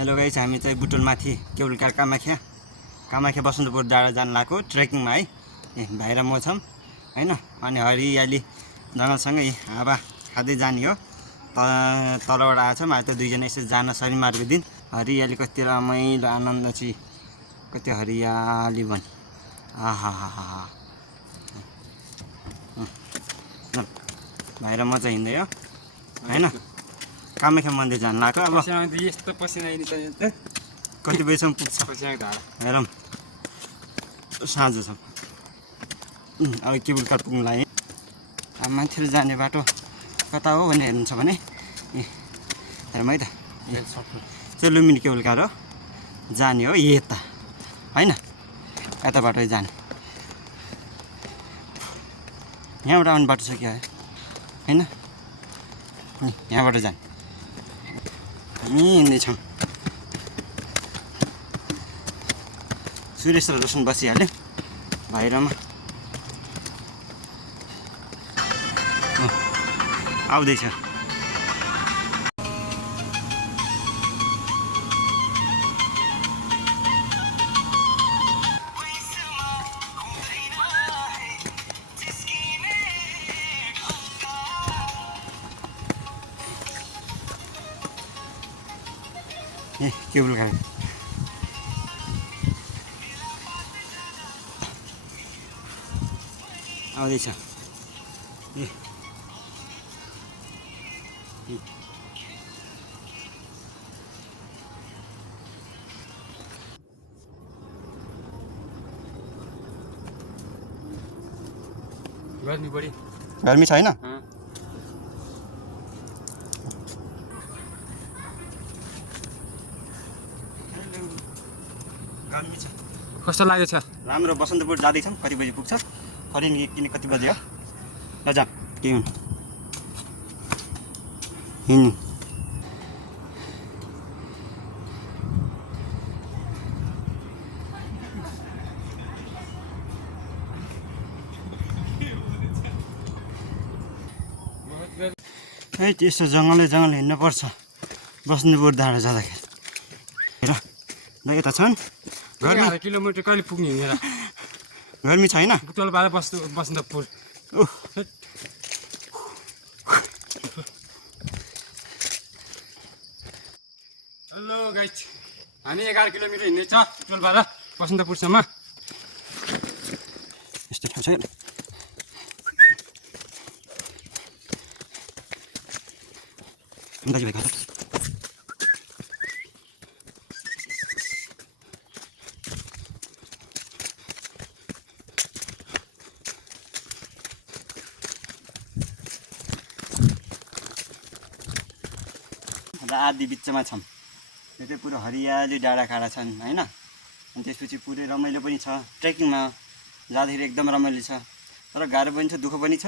Hello guys, हामी चाहिँ बुटोलमाथि केवलकार कामाख्या बसन्तपुर डाँडा जान लागेको ट्रेकिङमा है। भाइ र म छौँ हैन। अनि हरियाली जङ्गलसँगै हावा खाँदै जाने हो। तलबाट आएको छौँ। अहिले त दुईजना यसो जान शनिबारको दिन हरियाली कति रमाइलो आनन्द चाहिँ कति हरियाली बन आहा भाइ र म चाहिँ हिँड्दै हो हैन। कामाख्या मन्दिर जान लाग्यो। अब यस्तो पसिना आइन्छ त कति बजीसम्म पुग्छ हेरौँ। साँझ छ। अब केबुलकार पुग्नु लाग्यो। अब मान्छेले जाने बाटो कता हो भन्ने हेर्नुहुन्छ भने हेरौँ है त। चाहिँ लुम्बिनी केबुलकार हो जाने हो यता होइन। यता बाटो जाने यहाँबाट आउने बाटो छ क्या होइन। यहाँबाट जाने हामी हिँड्दैछौँ। सुरेश र रोशन बसिहाल्यो भाइ र म आउँदैछ। केबुलकार आउँदैछ। गर्मी छैन। गर्मी छ। कस्तो लागेछ? राम्रो। बसन्तपुर जाँदैछौँ। कति बजी पुग्छ फरिन किन कति बजी हो ल जा के हुन् हिँड्नु। है त्यस्तो जङ्गल हिँड्नुपर्छ बसन्तपुर डाँडा जाँदाखेरि। हेर ल यता छन्। गर्मी किलोमिटर कहिले पुग्ने हिँडेर? गर्मी छैन। बुटोलबाट बसन्तपुर। हेलो गाइस, हामी 11 किलोमिटर हिँड्दैछ बुटोलबाट बसन्तपुरसम्म। यस्तो ठाउँ छ। दाजुभाइ खाता र आदि बिचमा छौँ। यो चाहिँ पुरो हरियाली डाँडा काँडा छन् होइन। अनि त्यसपछि पुरै रमाइलो पनि छ। ट्रेकिङमा जाँदाखेरि एकदम रमाइलो छ। तर गाह्रो पनि छ, दुःख पनि छ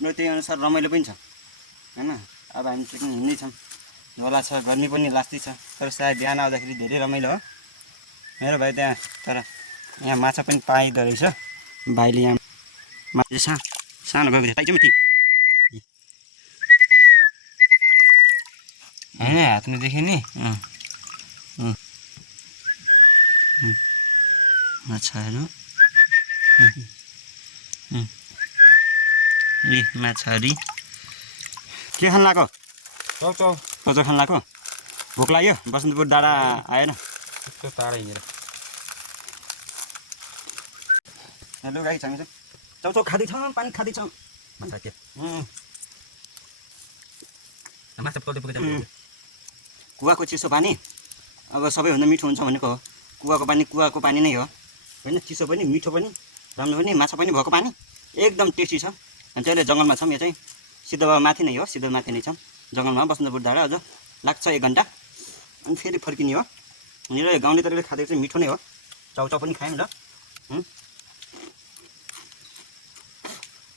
र त्यही अनुसार रमाइलो पनि छ होइन। अब हामी ट्रेकिङ हिँड्दैछौँ। झोला छ, गर्मी पनि लाग्दै छ। तर सायद बिहान आउँदाखेरि धेरै रमाइलो हो मेरो भाइ। त्यहाँ तर यहाँ माछा पनि पाइँदो रहेछ। भाइले यहाँ माछा सानो गएको थियो ताइछ मिठी होइन, हातमा देखेँ नि माछाहरू। ए माछाहरू के खान लाग्यो? चौचौ खान लाग्यो। भोक लाग्यो। बसन्तपुर डाँडा आएन यस्तो टाढा हिँडेर। हेलो गाइस, हामी चाहिँ चौचौ खाँदैछौँ, पानी खाँदैछौँ। माछा के माछा पल्दै पुगेछ। कुवाको चिसो पानी अब सबैभन्दा मिठो हुन्छ भनेको हो। कुवाको पानी नै हो होइन। चिसो पनि, मिठो पनि, राम्रो पनि, माछा पनि भएको पानी एकदम टेस्टी छ। अनि त्यसले जङ्गलमा छौँ। यो चाहिँ सिद्धबाबा माथि नै हो। सिद्धबाबा माथि नै छौँ जङ्गलमा। बसन्तपुर डाँडा अझ लाग्छ 1 घन्टा अनि फेरि फर्किने हो। अनि गाउँले तरिकाले खाँदै चाहिँ मिठो नै हो। चाउचाउ पनि खायौँ ल।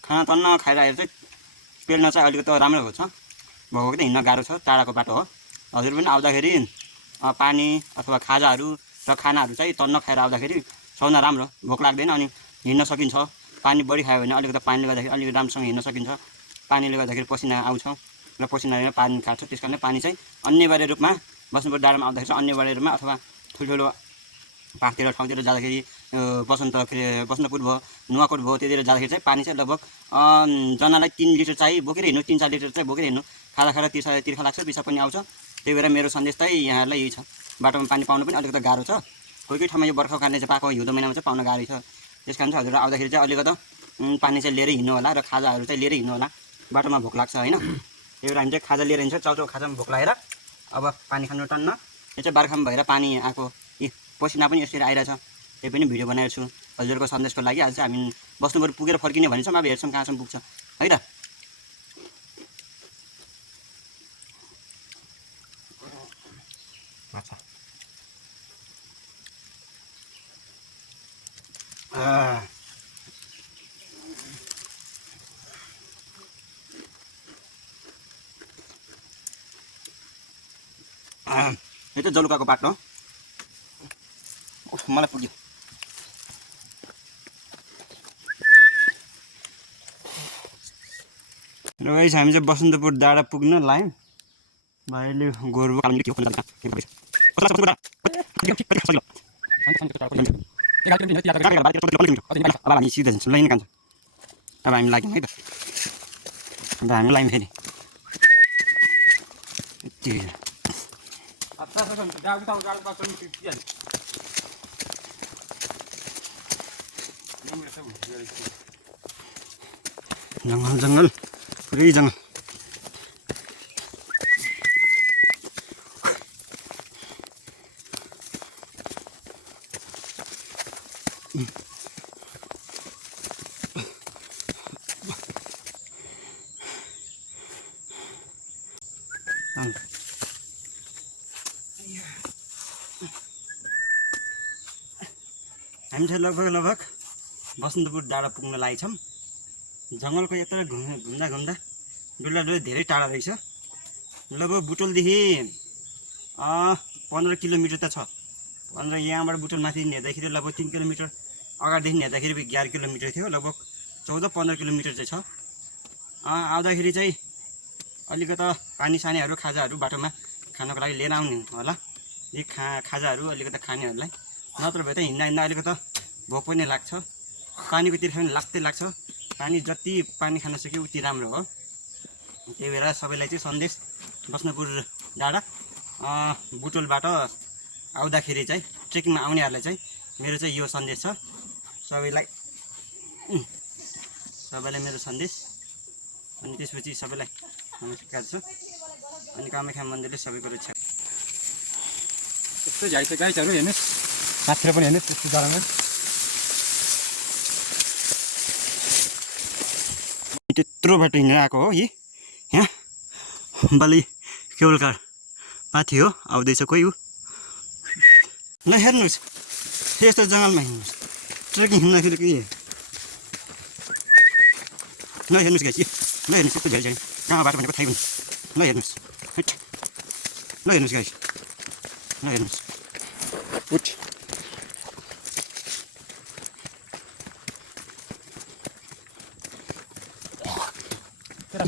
खाना तन्न खाएर आएर चाहिँ पेल्न चाहिँ अलिकति राम्रो भएको छ। भएको त हिँड्न गाह्रो छ, टाढाको बाटो हो। हजुर पनि आउँदाखेरि पानी अथवा खाजाहरू र खानाहरू चाहिँ तन्न खाएर आउँदाखेरि सबभन्दा राम्रो। भोक लाग्दैन अनि हिँड्न सकिन्छ। पानी बढी खायो भने अलिकति पानीले गर्दाखेरि अलिकति राम्रोसँग हिँड्न सकिन्छ। पानीले गर्दाखेरि पसिना आउँछ र पसिनाले पानी काट्छ। त्यस कारणले पानी चाहिँ अनिवार्य रूपमा बस्नुपुर डाँडामा आउँदाखेरि चाहिँ अन्य बारेमा अथवा ठुल्ठुलो पार्कतिर ठाउँतिर जाँदाखेरि बसन्तपुर भयो नुवाकोट भयो त्यतिर जाँदाखेरि चाहिँ पानी चाहिँ लगभग जनालाई 3 लिटर चाहिँ बोकेर हिँड्नु 3-4 लिटर चाहिँ बोकेर हिँड्नु खाँदा तिर्खा लाग्छ पिसा पनि आउँछ त्यही भएर मेरो सन्देश चाहिँ यहाँहरूलाई यही छ बाटोमा पानी पाउनु पनि अलिकति गाह्रो छ कोही कोही ठाउँमा यो बर्खाको कारणले चाहिँ पाएको हिउँदो महिनामा चाहिँ पाउन गाह्रो छ त्यस कारण चाहिँ हजुर आउँदाखेरि चाहिँ अलिकति पानी चाहिँ लिएर हिँड्नु होला र खाजाहरू चाहिँ लिएर हिँड्नु होला बाटोमा भोक लाग्छ होइन त्यही भएर हामी चाहिँ खाजा लिएर हिँड्छ चाउचाउ खाजामा भोक लागेर अब पानी खानु टन्न यो चाहिँ बर्खामा भएर पानी आएको पसिना पनि यसरी आइरहेछ त्यही पनि भिडियो बनाएको छु हजुरको सन्देशको लागि आज चाहिँ हामी बस्नुपुर पुगेर फर्किने भनेछौँ अब हेर्छौँ कहाँसम्म पुग्छ है त यो चाहिँ जलुकाको बाटो मलाई पुग्यो र गाइस हामी चाहिँ बसन्तपुर डाँडा पुग्न लाग्यौँ भाइले गोरु कालले के खोल्दा अब हामी सिधै जान्छौँ लाइन कान्छ अब हामी लाग्यौँ है त अब हामी लाग्यौँ फेरि जङ्गल जङ्गल पुरै जङ्गल हामी चाहिँ लगभग बसन्तपुर डाँडा पुग्न लागेछौँ जङ्गलको यता घुम्दा घुम्दा डुल्दा धेरै टाढा रहेछ लगभग बुटोलदेखि 15 किलोमिटर त छ 15 यहाँबाट बुटोल माथि हेर्दाखेरि लगभग 3 किलोमिटर अगाडिदेखि हेर्दाखेरि 11 किलोमिटर थियो लगभग 14-15 किलोमिटर चाहिँ छ आउँदाखेरि चाहिँ अलिकति पानी सानीहरू खाजाहरू बाटोमा खानको लागि लिएर आउने होला यी खाजाहरू अलिकति खानेहरूलाई नत्र भए त हिँड्दा अलिकति भोक पनि लाग्छ पानीको तिर्खा पनि लाग्छ पानी जति पानी खान सक्यो उति राम्रो हो त्यही भएर सबैलाई चाहिँ सन्देश बस्नुपुर डाँडा बुटोलबाट आउँदाखेरि चाहिँ ट्रेकिङमा आउनेहरूलाई चाहिँ मेरो चाहिँ यो सन्देश छ सबैलाई मेरो सन्देश अनि त्यसपछि सबैलाई नमस्कार छ अनि कामाख्या मन्दिरले सबैको रक्षा यस्तो झाइसक्यो गाइसहरू हेर्नुहोस् माथितिर पनि हेर्नुहोस् त्यस्तो जग्गामा त्यत्रो बाटो हिँडेर आएको हो यहाँ बलि केबल कार माथि हो आउँदैछ कोही हो ल हेर्नुहोस् यस्तो जङ्गलमा हिँड्नुहोस् ट्रेकिङ हिँड्दाखेरि के ल हेर्नुहोस् गाइस ल हेर्नुहोस् यस्तो झरी कहाँ बाटो भनेको थाहै पनि ल हेर्नुहोस् ल हेर्नुहोस् गाइस ल हेर्नुहोस् उठ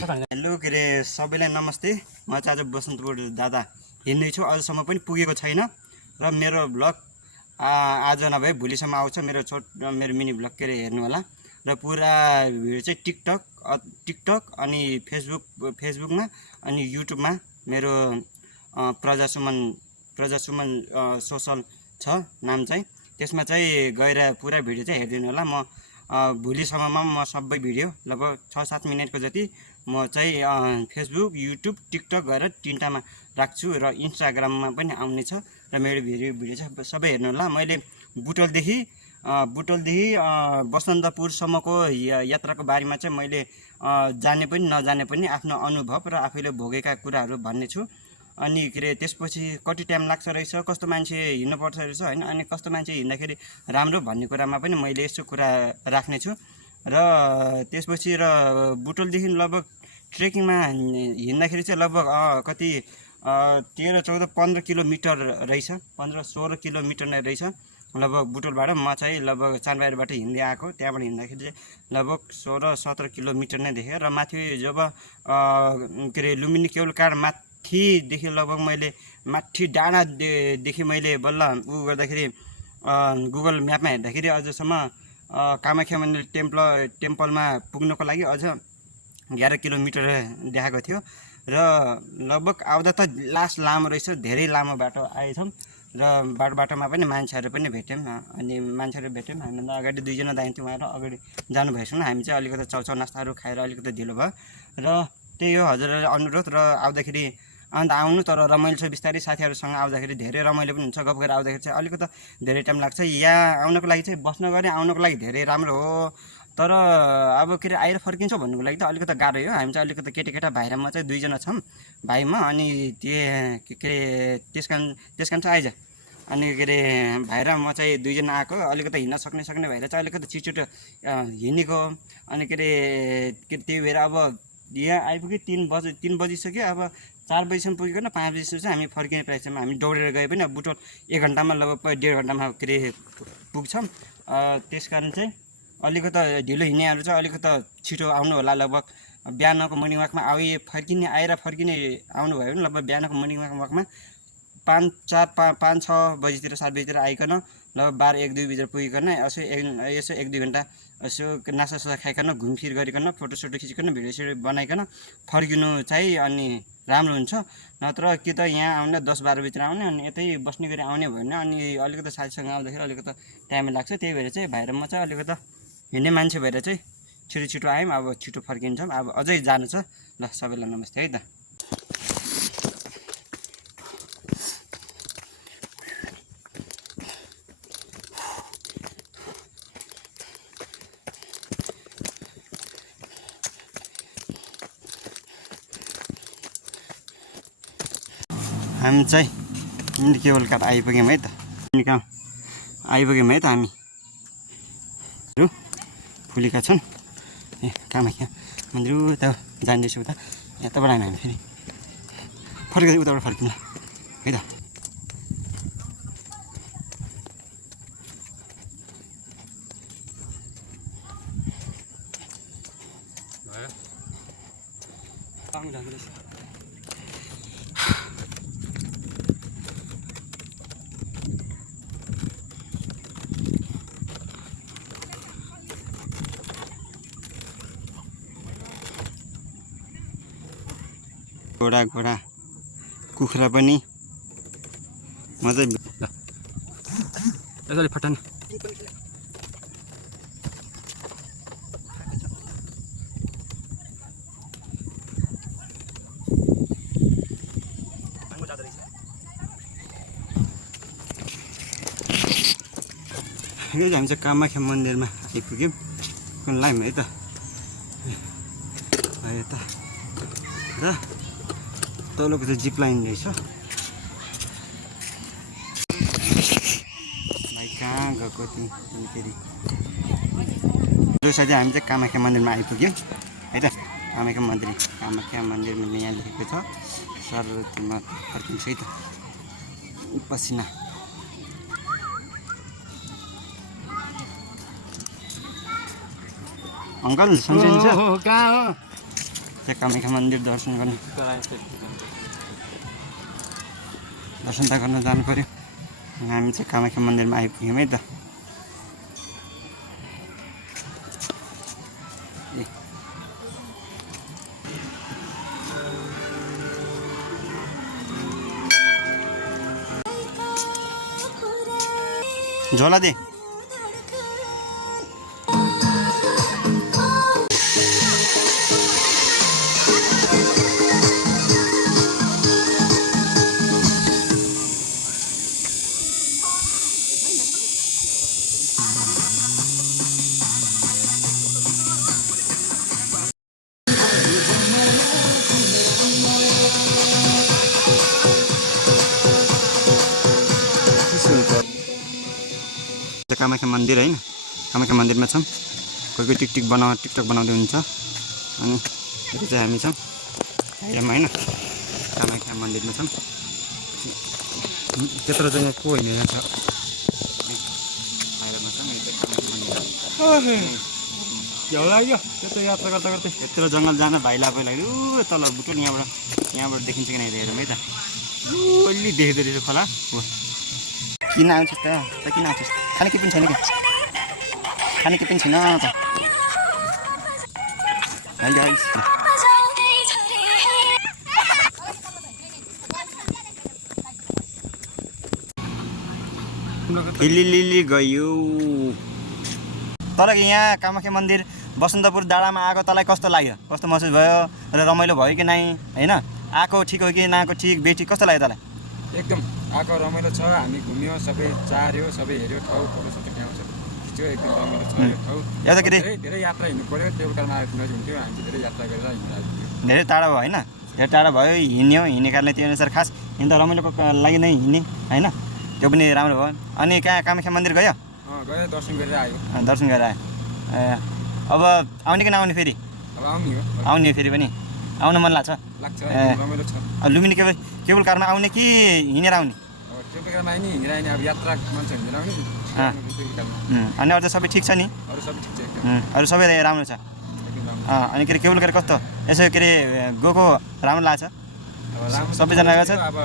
हेलो के अरे सबैलाई नमस्ते म चाहिँ आज बसन्तपुर दादा हिँड्दैछु अझसम्म पनि पुगेको छैन र मेरो भ्लग आज नभए भोलिसम्म आउँछ मेरो मेरो मिनी भ्लग के अरे हेर्नु होला र पुरा भिडियो चाहिँ टिकटक अनि फेसबुकमा अनि युट्युबमा मेरो प्रजासुमन सोसल छ नाम चाहिँ त्यसमा चाहिँ गएर पुरा भिडियो चाहिँ हेरिदिनु होला म भोलिसम्ममा म सबै भिडियो लगभग 6-7 मिनटको जति म चाहिँ फेसबुक युट्युब टिकटक गरेर 3टामा राख्छु र इन्स्टाग्राममा पनि आउने छ र मेरो भिडियो चाहिँ सबै हेर्नु होला मैले बुटोलदेखि बसन्तपुरसम्मको यात्राको बारेमा चाहिँ मैले जाने पनि नजाने पनि आफ्नो अनुभव र आफैले भोगेका कुराहरू भन्ने छु अनि के अरे त्यसपछि कति टाइम लाग्छ रहेछ कस्तो मान्छे हिँड्नुपर्छ रहेछ होइन अनि कस्तो मान्छे हिँड्दाखेरि राम्रो भन्ने कुरामा पनि मैले यस्तो कुरा राख्नेछु र त्यसपछि र बुटोलदेखि लगभग ट्रेकिङमा हिँड्दाखेरि चाहिँ लगभग कति 13-14-15 किलोमिटर रहेछ 15-16 किलोमिटर नै रहेछ लगभग बुटोलबाट म चाहिँ लगभग चानबारीबाट हिँड्दै आएको त्यहाँबाट हिँड्दाखेरि चाहिँ लगभग 16-17 किलोमिटर नै देखेँ र माथि जब के अरे लुम्बिनी केबल कार माथिदेखि लगभग मैले माथि डाँडादेखि मैले बल्ल उ गर्दाखेरि गुगल म्यापमा हेर्दाखेरि अझसम्म कामाख्या मन्दिर टेम्पलमा पुग्नको लागि अझ 11 किलोमिटर देखाएको थियो र लगभग आउँदा त लास्ट लामो रहेछ, धेरै लामो बाटो आएछौँ र बाटोमा पनि मान्छेहरू पनि भेट्यौँ। अनि मान्छेहरू भेट्यौँ, हामीभन्दा अगाडि 2 जना दाइ थियो, उहाँहरू अगाडि जानु भएछौँ। हामी चाहिँ अलिकति चाउचाउ नास्ताहरू खाएर अलिकति ढिलो भयो र त्यही हो हजुरहरूले अनुरोध। र आउँदाखेरि अन्त आउनु, तर रमाइलो छ, बिस्तारै साथीहरूसँग आउँदाखेरि धेरै रमाइलो पनि हुन्छ। गफ गरेर आउँदाखेरि चाहिँ अलिकति धेरै टाइम लाग्छ। यहाँ आउनको लागि चाहिँ बस्न गरी आउनको लागि धेरै राम्रो हो, तर अब के अरे आएर फर्किन्छ भन्नुको लागि त अलिकति गाह्रो हो। हामी चाहिँ अलिकति केटा भाइरमा चाहिँ 2 जना छौँ भाइमा, अनि के अरे त्यस कारण चाहिँ आइज। अनि के अरे भाइ र म चाहिँ 2 जना आएको, अलिकति हिँड्न सक्ने भएर चाहिँ अलिकति छिटो हिँडेको। अनि के अरे त्यही भएर अब यहाँ आइपुग्यो 3 बजिसक्यो। अब 4 बजीसम्म पुगिकन 5 बजीसम्म चाहिँ हामी फर्किने प्रायः हामी दौडेर गए पनि अब बुटोल 1 घन्टामा लगभग 1.5 घन्टामा के अरे पुग्छौँ। त्यस कारण चाहिँ अलिकति ढिलो हिँड्नेहरू चाहिँ अलिकति छिटो आउनु होला। लगभग बिहानको मर्निङ वाकमा आएर फर्किने आउनुभयो भने लगभग बिहानको मर्निङ वाकमा 5-6 बजीतिर 7 बजीतिर आइकन लगभग 12-1-2 बजीतिर पुगिकन यसो 1-2 घन्टा यसो नास्ता खाइकन घुमफिर गरिकन फोटोसोटो खिचिकन भिडियो बनाइकन फर्किनु चाहिँ अनि राम्रो हुन्छ। नत्र कि त यहाँ आउने 10-12 बजीतिर आउने अनि यतै बस्ने गरी आउने भयो भने अनि अलिकति साथीसँग आउँदाखेरि अलिकति टाइम लाग्छ। त्यही भएर चाहिँ भाइ र म चाहिँ अलिकति हिँड्ने मान्छे भएर चाहिँ छिटो आयौँ। अब छिटो फर्किन्छौँ, अब अझै जानु छ। ल सबैलाई नमस्ते है त। हामी चाहिँ इन्डी केबल कार आइपुग्यौँ है त। कहाँ आइपुग्यौँ है त हामीहरू फुलेका छन्। कामाख्या मन्दिर उता जाँदैछु, उता यताबाट हामी फेरि फर्केर उताबाट फर्किँला है त। घोडा कुखुरा पनि मजाले फटान हामी चाहिँ कामाख्या मन्दिरमा आइपुग्यौँ। कुन लाइम है त र तलको चाहिँ जिप लाइन रहेछ। भाइ कहाँ गएको तिमी फेरि साथै हामी चाहिँ कामाख्या मन्दिरमा आइपुग्यौँ है त। कामाख्या मन्दिरमा यहाँ लेखेको छ सरतीमा फर्किन्छ है त। पसिना अङ्कल सम्झिन्छ कहाँ हो? कामाख्या मन्दिर दर्शन त गर्न जानु पर्यो। हामी चाहिँ कामाख्या मन्दिरमा आइपुग्यौँ है त। झोला दे। कामाख्या मन्दिर होइन, कामाख्या मन्दिरमा छौँ। कोही टिकटक बनाउँदै हुन्छ। अनि यति चाहिँ हामी छौँ हेर्यौँ होइन, कामाख्या मन्दिरमा छौँ। त्यत्रो जग्गा को हिँडेर छ बाहिरमा छौँ। भ्याउ लाग्यो त्यस्तो यात्रा गर्दा गर्दै। यत्रो जङ्गल जान भाइलाई आफै लाग्यो ऊ तल बुटुल यहाँबाट देखिन्छ कि नै हेरौँ है त अलि देख्दो रहेछ खोला हो किन आउँछस् त किन आउँछस् खाने के पनि छैन क्या खाने के पनि छैन त लिली गयो तल यहाँ कामाख्या मन्दिर बसन्तपुर डाँडामा आएको तँलाई कस्तो लाग्यो कस्तो महसुस भयो र रमाइलो भयो कि नै होइन आएको ठिक हो कि नआएको ठिक बेठिक कस्तो लाग्यो तँलाई एकदम आएको रमाइलो छ हामी घुम्यो सबै चार्यो सबै हेऱ्यो ठाउँ फोटोसोटो ल्याउँछ खिच्यो एकदम रमाइलो छ यो ठाउँ धेरै यात्रा हिँड्नु पऱ्यो त्यो कारणमा नजिन्थ्यो हामी चाहिँ धेरै यात्रा गरेर हिँड्नु धेरै टाढा भयो होइन धेरै टाढा भयो हिँड्ने कारणले त्यो अनुसार खास हिँड्दा रमाइलोको लागि नै हिँड्ने होइन त्यो पनि राम्रो भयो अनि कहाँ कामाख्या मन्दिर गयो गयो दर्शन गरेर आयो दर्शन गरेर आयो अब आउने कि नआउने फेरि अब आउने हो आउने फेरि पनि आउन मन लाग्छ रमाइलो छ लुम्बिनी केबल कारमा आउने कि हिँडेर आउने केबल कारमा आउने हिँडेर आउने अब यात्रा मान्छे हिँडेर आउने अनि अरू त सबै ठिक छ नि अरू सबै ठिक छ अरू सबै राम्रो छ अनि के अरे केबल कार कस्तो यसो के अरे गएको राम्रो लाग्छ सबैजना गएको छ अब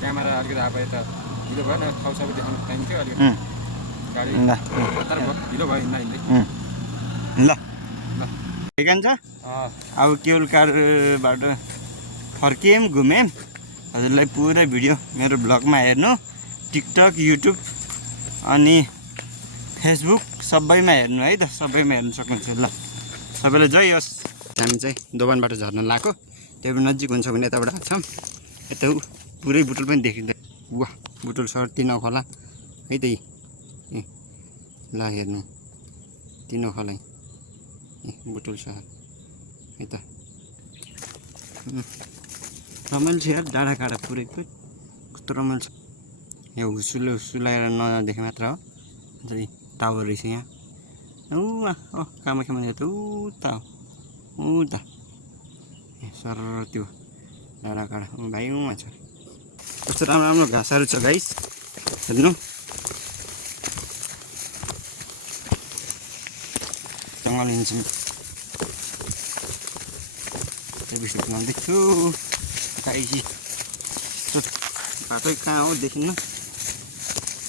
क्यामेरा अलिकति अब यता ढिलो भयो न ठाउँ सबै देखाउनु पाइन्थ्यो अलिकति गाडी ढिलो भयो हिँड्दै ल ठिक छ अब केबल कारबाट फर्कियौँ घुम्यौँ हजुरलाई पुरै भिडियो मेरो ब्लगमा हेर्नु टिकटक युट्युब अनि फेसबुक सबैमा हेर्नु है त सबैमा हेर्नु सक्नुहुन्छ ल सबैलाई जय होस् हामी चाहिँ दोभानबाट झर्न लगाएको त्यो पनि नजिक हुन्छ भने यताबाट आउँछौँ यता पुरै बुटुल पनि देखिँदैन वाह बुटुल सर तिनो खोला है त ए ल हेर्नु तिनो खोला बुटुल सहर है त रमाइलो छ यार डाँडा काँडा पुरै कस्तो रमाइलो छ यहाँ हुसुलाएर नदेखे मात्र हो चाहिँ टावर रहेछ यहाँ कामाख्या मन्दिर त उता उता सर त्यो डाँडा काँडा भाइमा छ कस्तो राम्रो राम्रो घाँसहरू छ गाइस हेर्नु जङ्गल हिँड्छौँ त्यो विषय बनाउँदैछु गाइस यस्तो बाटो कहाँ हो देखिन्न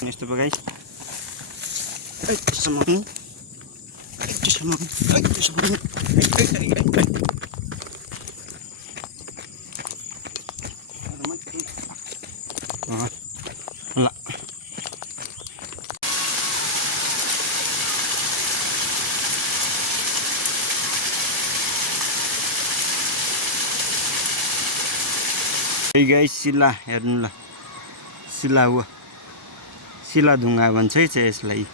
यस्तो पो गाइस ल गाइस सिला हेर्नु ल सिला हो सिला ढुङ्गा भन्छ है चाहिँ यसलाई